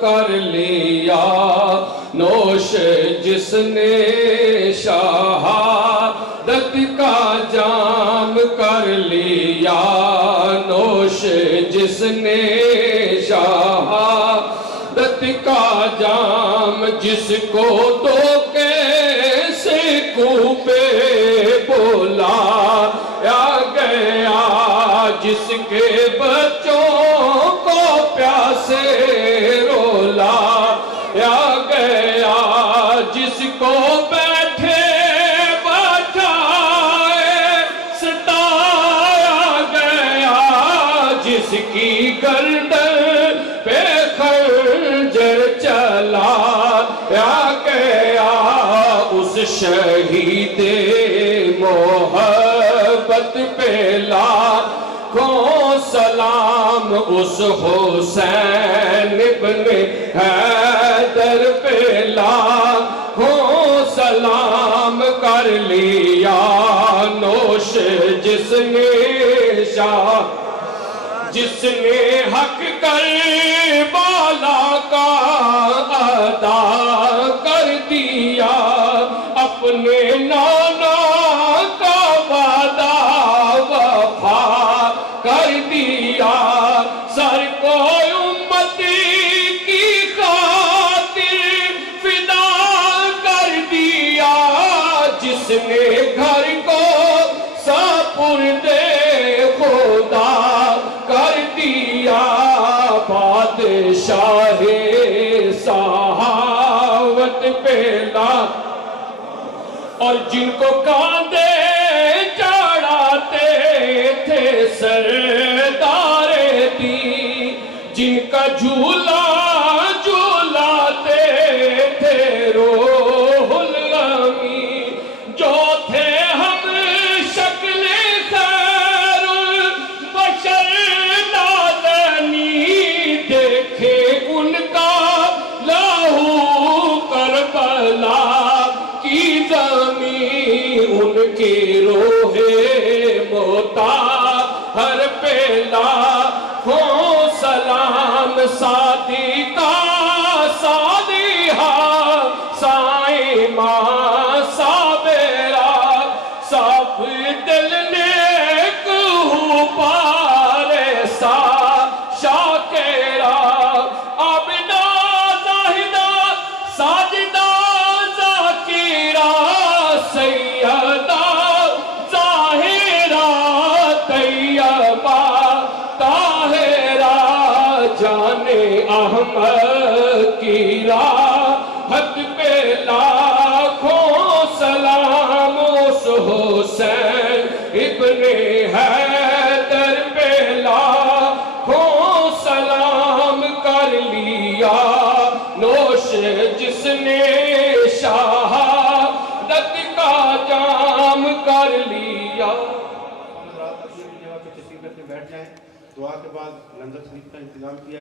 کر لیا نوش جس نے شہادت کا جام کر لیا نوش جس نے شہادت کا جام جس کو تو کیسے کوپے بولایا گیا جس کے بچوں کو پیاسے رولایا گیا جس کو بیٹھے بٹھائے ستایا گیا جس کی گردن پہ خنجر چلایا گیا اس شہید محبت پہ لاکھوں سلام اس حسین ابن حیدر پہ لاکھوں سلام کر لیا نوش جس نے جس نے حق کربلا کا ادا کر دیا اپنے نانا کا وعدہ وفا کر دیا سر کو امتی کی خاطر فدا کر دیا جس نے گھر کو سپرد خدا کر دیا بادشاہ سخاوت پہ اور جن کو کاندھے چڑھاتے تھے سردار دی جن کا جھولا جھولاتے تھے روح الامین جو تھے ہم شکل خیر بشر نادنی دیکھے ان کا لہو کربلا کی زمین ان کی روح مطہر پہ لاکھوں سلام صادقہ صالحہ صائمہ صابرہ سب دل نیک ہو پارے سا شاکرہ عابدہ زاہدہ ساجدہ ذاکرہ سیدہ ظاہرہ طیبہ طاہرہ جان احمد کی راحت پہ لاکھوں سلام اس حسین ابن حیدر پہ لاکھوں سلام کر لیا نوش جس نے شہادت کا جام کر لیا بیٹھ جائیں دعا کے بعد لنگر شریف کا انتظام کیا